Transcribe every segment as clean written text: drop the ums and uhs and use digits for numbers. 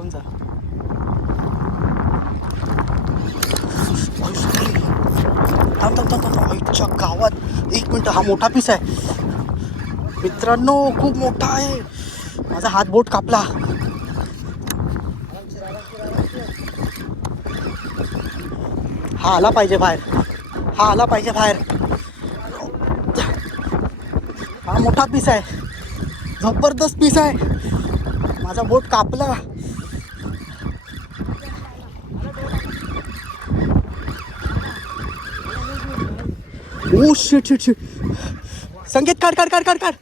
घेऊन जा. थांब थांब थांब थांब. आईच्या गावात 1 मिनिट. हा मोठा पीस आहे मित्रांनो, खूप मोठा आहे. माझा हात बोट कापला. हा आला पाहिजे बाहेर. हा आला पाहिजे बाहेर. हा मोठा पीस आहे. जबरदस्त पीस आहे. माझा बोट कापला. Oh shit shit shit. Sanket काढ काढ काढ काढ काढ.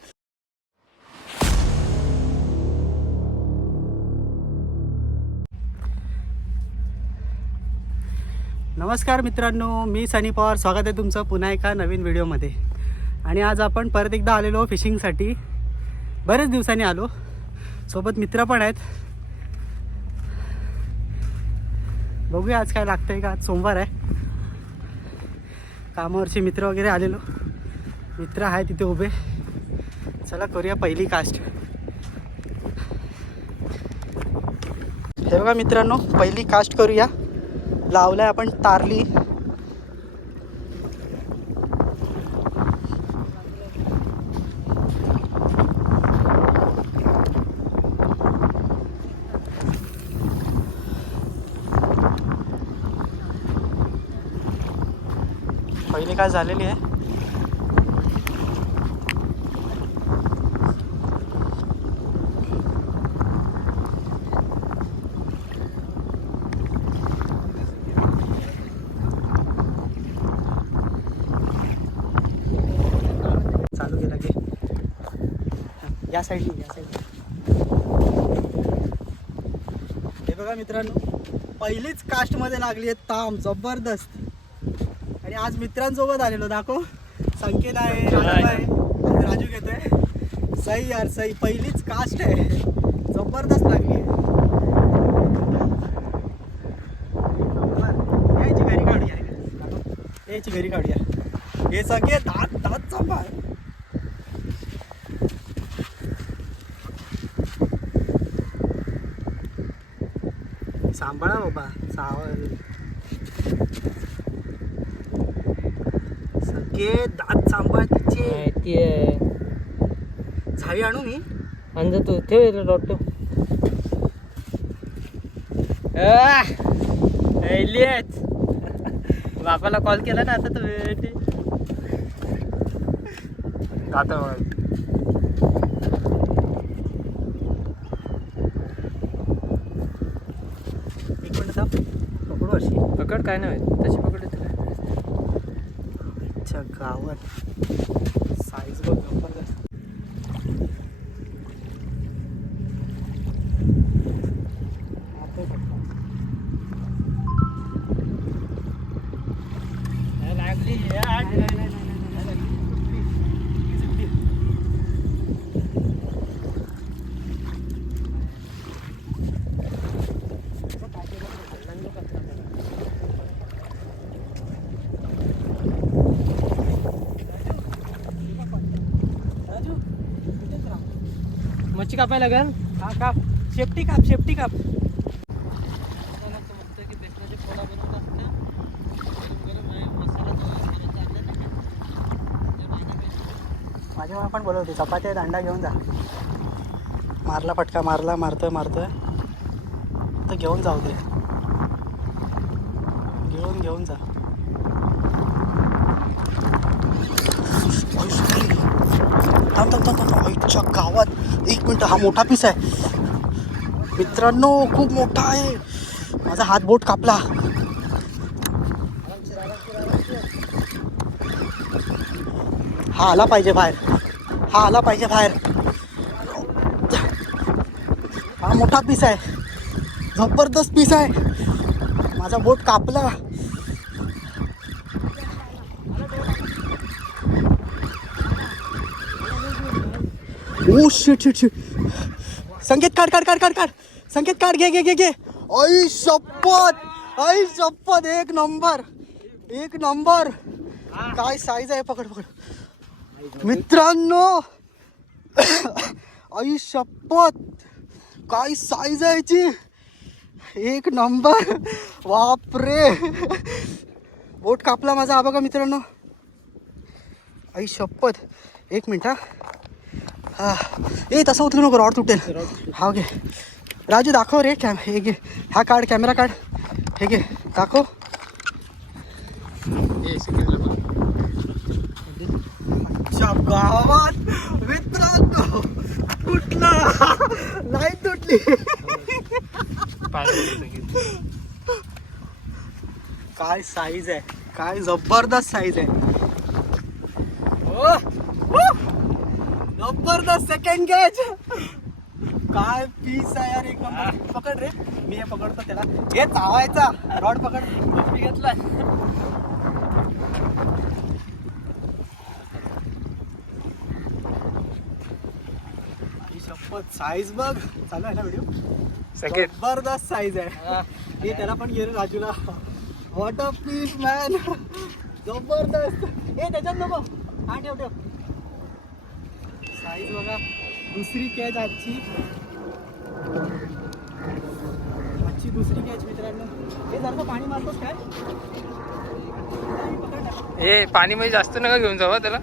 नमस्कार मित्रांनो, मी सनी पवार. स्वागत आहे तुमचं पुन्हा एका नवीन व्हिडिओमध्ये. आणि आज आपण परत एकदा आलेलो फिशिंगसाठी. बरेच दिवसांनी आलो. सोबत मित्र पण आहेत. बघूया आज काय लागतंय का. आज सोमवार आहे. कामावरचे मित्र वगैरे आलेलो. मित्र आहे तिथे उभे. चला करूया पहिली कास्ट. हे बघा मित्रांनो, पहिली कास्ट करूया. लावलाय आपण तारली. पहिली कास्ट झालेली आहे. या साईडने या साईडने. हे बघा मित्रांनो, पहिलीच कास्टमध्ये लागली आहे ताम. जबरदस्त. आणि आज मित्रांसोबत आलेलो. दाखव. संकेत आहे, राजू आहे, राजू घेतोय. सही यार सही. पहिलीच कास्ट आहे. जबरदस्त लागली आहे. यायची घरी काढूया. यायची घरी काढूया. हे सगळे दात दात सांभाळ. सांभाळा बाबा. सावल सगळे दात सांभाळ तिचे. झावी आणू मी. अंज तू ठेव डॉक्टर. बापाला कॉल केला ना आता तू. आता पकडू अशी. पकड काय नाही तशी पकड. अच्छा गावात साईज बघ जबरदस्त. लागली. मच्छी कापायला लागेल. हा काप. शेपटी काप. शेपटी काप. माझ्या मला पण बोलवते. चपात्या अंडा घेऊन जा. मारला फटका. मारतोय तर घेऊन जाऊ दे. घेऊन जा. थांब थांब थांब थांब. आईच्या गावात 1 मिनिट. हा मोठा पीस आहे मित्रांनो, खूप मोठा आहे. माझा हात बोट कापला. हा आला पाहिजे बाहेर. हा आला पाहिजे बाहेर. हा मोठा पीस आहे. जबरदस्त पीस आहे. माझा बोट कापला. Oh shit shit shit. Sanket काढ काढ काढ काढ काढ. संकेत काढ. घे घे घे घे. आई शपथ. आई शपथ. एक नंबर. एक नंबर. काय साईज आहे. पकड पकड मित्रांनो. आई शपथ. काय साईज आहे याची. एक नंबर. बापरे, बोट कापला माझा. हा बघा मित्रांनो, आई शपथ. एक मिनिट हा. ए तसं उचलू नको, रॉड तुटेल. हा घे राजू, दाखव रे हे घे. हा काढ, कॅमेरा काढ. हे घे, दाखव. गावात मित्रांनो कुठला नाही तुटली. काय साईज आहे, काय जबरदस्त साईज आहे. जबरदस्त सेकंड कॅच. काय पीस आहे यार, एक नंबर. पकड रे, मी हे पकडतो त्याला. हे चावायचा रॉड पकड. मी घेतला. साईज बघ. चालू आहे ना व्हिडिओ. जबरदस्त साईज आहे. हे त्याला पण घे रे राजूला. व्हॉट अ पीस मॅन, जबरदस्त. हे त्याच्यात नको, हा ठेव ठेव. साईज बघा. दुसरी कॅच आजची दुसरी कॅच मित्रांनो. हे जरा पाणी मारतोस काय? हे पाणी मध्ये जास्त नका घेऊन जावा त्याला.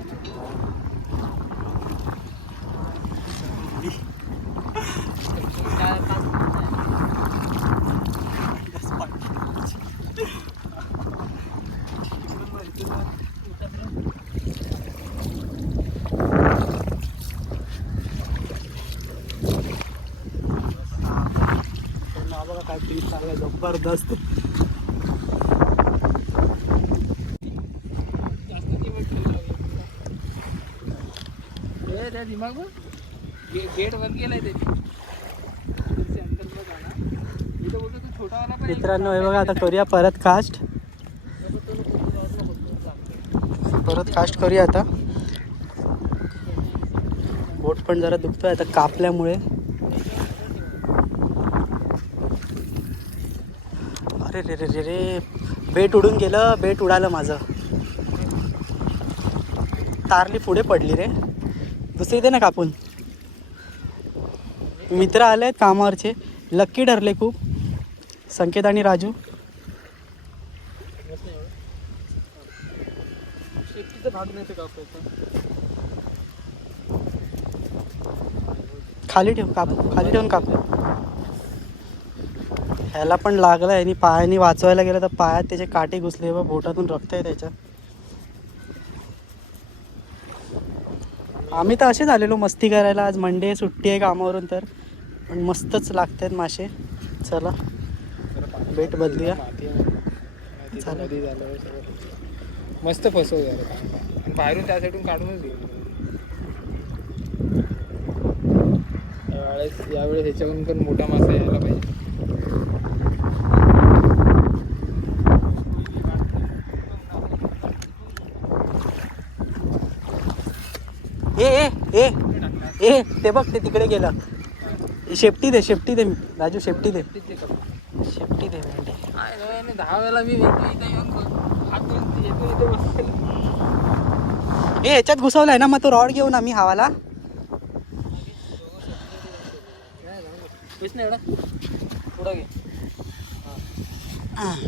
काय पीस चांगला, जबरदस्त. गेट वर गेलाय मित्रांनो. हे बघा, आता करूया परत कास्ट. करूया आता. बोट पण जरा दुखतोय आता कापल्यामुळे. अरे रे रे रे रे, बेट उडून गेलं. बेट उडालं माझं. तारली पुढे पडली रे. दुसरी दे ना कापून. मित्र आले आहेत कामावरचे. लक्की ठरले खूप, संकेत आणि राजू. खाली ठेव, कापू खाली ठेवून कापू. ह्याला पण लागलं आहे आणि पायाने वाचवायला गेलं तर पायात त्याचे काटे घुसले व बोटातून रक्त आहे त्याच्या. आम्ही तर असे झालेलो मस्ती करायला. आज मंडे, सुट्टी आहे कामावरून, तर पण मस्तच लागतात मासे. चला बेट बदलूया. मस्त फसव यार, बाहेरून त्या साईडून काढूनच दे. यावेळेस ह्याच्यावरून पण मोठा मासा यायला पाहिजे. ए ए ए ए, ते बघ, ते तिकडे गेलं. शेपटी दे, शेपटी दे राजू, शेपटी दे, शेपटी दे. 10 वेळा मी इथे येऊन हात येतो हे ह्याच्यात घुसवलाय ना, मग तो रॉड घेऊन आम्ही हवाला. पुढं घे.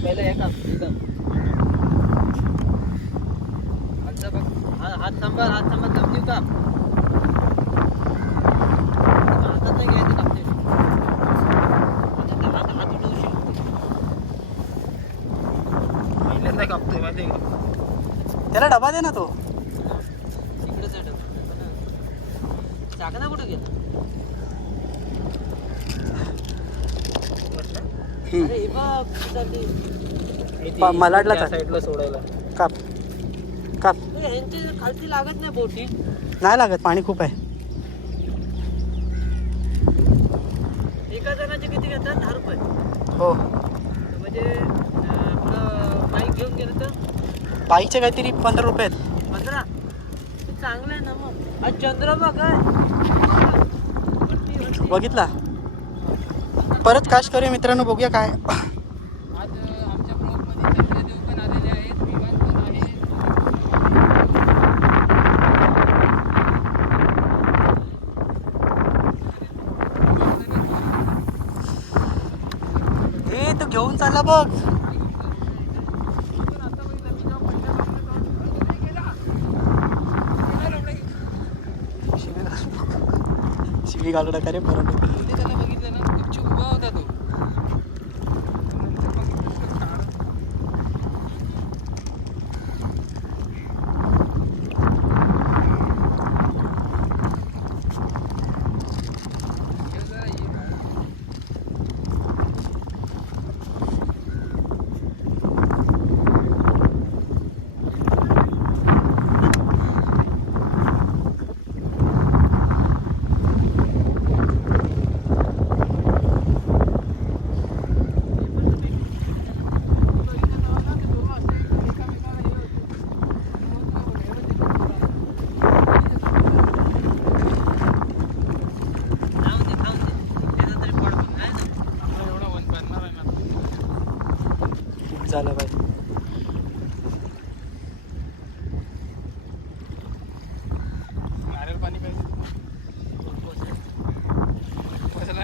पहिला एक हात सांभाळ, हात सांभाळ. जमतील का हातात नाही घ्यायचं, लागते. हात उडवशील. पहिल्यांदा कापतोय माहिती आहे का. त्याला डबा दे ना तो. इकडेच आहे डबा. चाकणा कुठं गेला. अरे बघ, मलाडला साईडला सोडायला. काप काप. ह्यांची खालती लागत नाही बोटी. नाही लागत, पाणी खूप आहे. एका जणाचे किती घेतात. 10 रुपये. हो, म्हणजे बाईक घेऊन गेलं तर बाईकचे काहीतरी 15 रुपये आहेत. 15. चांगलं आहे ना मग. आज चंद्रमा काय बघितला. परत काश करूया मित्रांनो, बघूया काय. आज आमच्या ब्लॉगमध्ये चंद्रदेव पण आलेले आहेत, विमान पण आहे. ए तो घेऊन चालला बघ. शिवी घालू नका रे परत. त्याला बघितलं ना गपचूप उभा होता तो. झालं बाई. नारळ पाणी पाहिजे.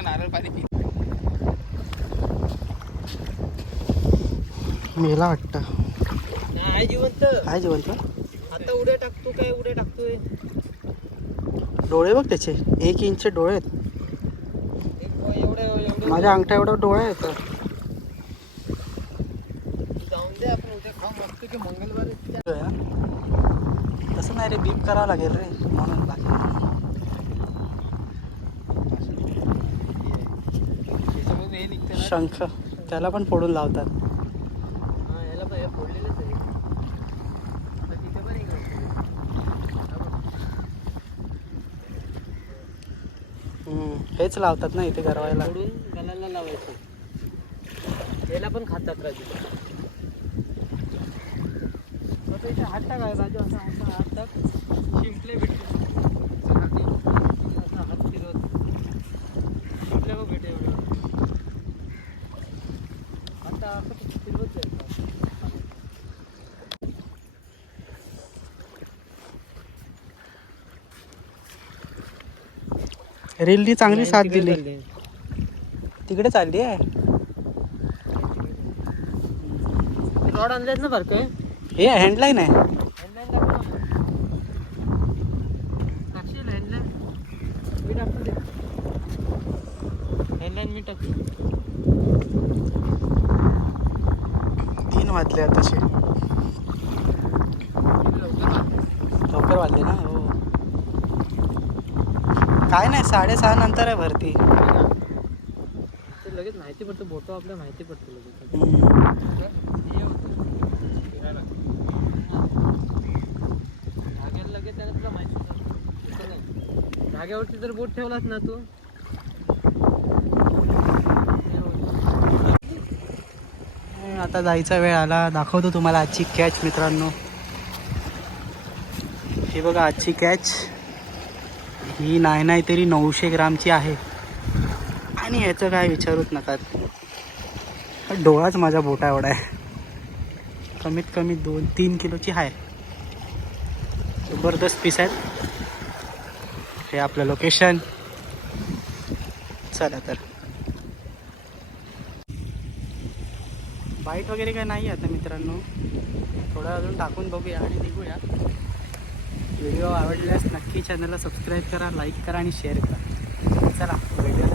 नारळ पाणी पी. मेला वाटतं. आहे जिवंत. काय जिवंत. आता उड्या टाकतो काय उड्या टाकतोय. डोळे बघ त्याचे 1 इंच डोळे आहेत. एवढं माझ्या अंगठ्या एवढं डोळे आहेत. जाऊन दे आपण उद्या खाऊ मस्त की मंगळवारी. तसं नाही रे बीप करावं लागेल रे म्हणून. बाकी त्याच्यामध्ये हे निघतं ना. शंख त्याला पण फोडून लावतात. हा याला पण हे फोडलेलंच आहे. आता तिथे पण एक असतं. हेच लावतात ना इथे गरवायला. फोडून गलाला लावायचं. याला पण खातात राजू. आता इथे हात टाक आहे राजू. असा असा हात टाक. शिंपले भेटते. असा हात फिरवत. शिंपले बघ भेटे एवढं. आता असं फिरवत जायचं. रेलनी चांगली साथ दिली. तिकडे चालली आहे. रॉड आणलेत ना बरं काय. हे हँडलाईन आहे. हँडलाईन टाकू ना. टाकशील हँडलाईन. मी टाकतो ते. हँडलाईन मी टाकतो. 3 वाजले आताशे. लवकर वाजले ना. हो काय नाही 6:30 नंतर आहे भरती. लगेच माहिती पडतं. बोटो आपल्या माहिती पडतं लगेच. धाग्याला लगेच त्याला तुला माहिती पडतं. धाग्यावरती जर बोट ठेवलास ना तू. आता जायचा वेळ आला. दाखवतो तुम्हाला आजची कॅच मित्रांनो. हे बघा आजची कॅच. ही नाही तरी 900 ग्रामची आहे. आणि ह्याचं काय विचारूच नका. डोळाच माझा बोटा एवढा आहे. कमीत कमी 2-3 किलोची आहे. जबरदस्त पीस आहेत. हे आपलं लोकेशन. चला तर बाईट वगैरे काय नाही आता मित्रांनो. थोडं अजून टाकून बघूया आणि निघूया. व्हिडिओ आवडल्यास नक्की चॅनलला सबस्क्राईब करा, लाईक करा आणि शेअर करा. चला भेटूया.